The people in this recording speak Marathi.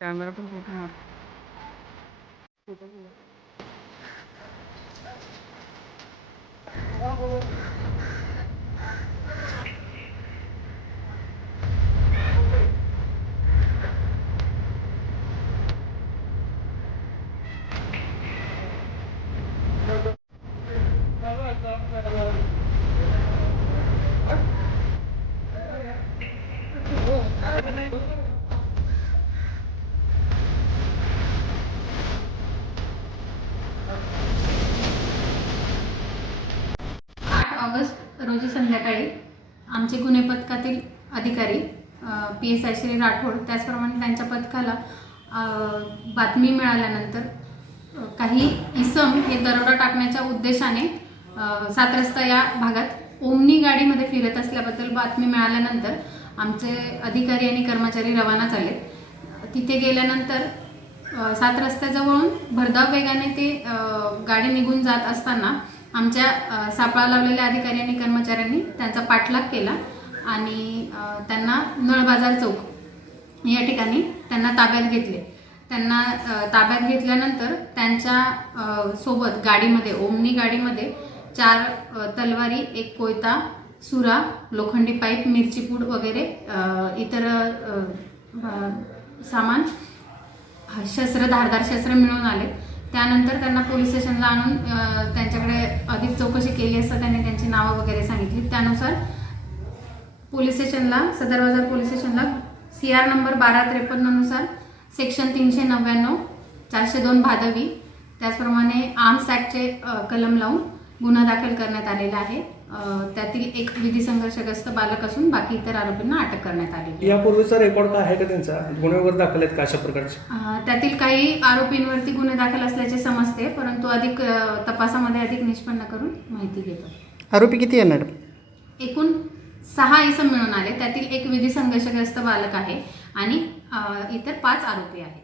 कॅमेरा पण खूप आहे? ऑगस्ट रोजी संध्याकाळी आमचे गुन्हे पथकातील अधिकारी P S I Shri Rathod त्याचप्रमाणे त्यांच्या पथकाला बातमी मिळाल्यानंतर काही इसम हे दरोडा टाकण्याच्या उद्देशाने सात रस्ता या भागात ओमनी गाडीमध्ये फिरत असल्याबद्दल बातमी मिळाल्यानंतर आमचे अधिकारी आणि कर्मचारी रवाना झाले. तिथे गेल्यानंतर सात रस्त्याजवळून भरधाव वेगाने ते गाडी निघून जात असताना आमच्या सापळा लावलेल्या अधिकारी आणि कर्मचाऱ्यांनी त्यांचा पाठलाग केला आणि त्यांना नळबाजार चौक या ठिकाणी त्यांना ताब्यात घेतले. त्यांना ताब्यात घेतल्यानंतर त्यांच्यासोबत गाडीमध्ये ओमनी गाडीमध्ये चार तलवारी एक कोयता सुरा लोखंडी पाईप मिरची पूड वगैरे इतर सामान शस्त्र धारदार शस्त्र मिळून आले. त्यानंतर त्यांना पोलीस स्टेशनला आणून त्यांच्याकडे अधिक चौकशी केली असता त्यांनी त्यांची नावं वगैरे सांगितली. त्यानुसार पोलीस स्टेशनला सदर बाजार पोलीस स्टेशनला सी आर नंबर बारा त्रेपन्ननुसार सेक्शन तीनशे नव्याण्णव चारशे दोन भादवी त्याचप्रमाणे आर्म्स ॲक्टचे कलम लावून गुन्हा दाखल करण्यात आलेला आहे. त्यातील एक विधी संघर्षग्रस्त बालक असून बाकी इतर आरोपींना अटक करण्यात आहे. यापूर्वीचा रेकॉर्ड काय आहे का त्यांचा? गुन्हे वगैरे दाखल आहेत का अशा प्रकारचे? त्यातील काही आरोपींवरती गुन्हे दाखल असल्याचे समजते परंतु अधिक तपासामध्ये अधिक निष्पन्न करून माहिती घेतो. आरोपी किती आहे मॅडम? एकूण सहा इसम मिळून आले. त्यातील एक विधी संघर्षग्रस्त बालक आहे आणि इतर पाच आरोपी आहेत.